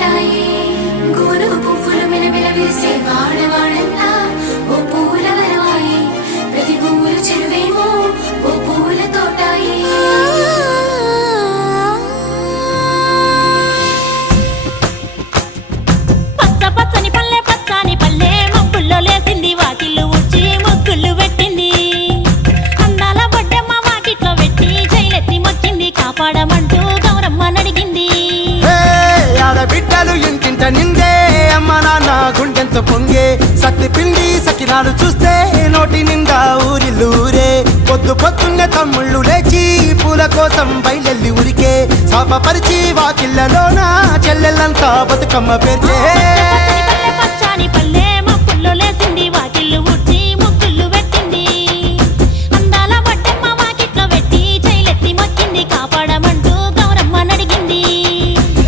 తోటాయి గోను పువ్వులు మిలమిల విరిసే వాడవాడంతా ఓ పూల వరవాయి ప్రతి పువ్వులు చెరువేమో ఓ పూల తోటాయి పచ్చ పచ్చని పల్లె పచ్చని పల్లె మబ్బుల్లో లేసింది వాకిళ్ళు ఊడ్చి ముగ్గులు పెట్టింది అందాల బొడ్డమ్మ వాకిట్లో పెట్టి జైలెత్తి మొక్కింది కాపాడమంటూ గౌరమ్మ నడిగింది ఆడబిడ్డలు ఇంటింట నిందే అమ్మ నాన్న గుండెంతో పొంగే సత్తి పిండి సకినాలు చూస్తే నోటి నిండా ఊరిల్లూరే పొద్దు పొద్దున్నే తమ్ముళ్ళు లేచి పూల కోసం బయలెల్లి ఉరికే శాపపరిచి వాకిళ్ళలోన చెల్లెళ్ళంతా బతుకమ్మ పేర్చే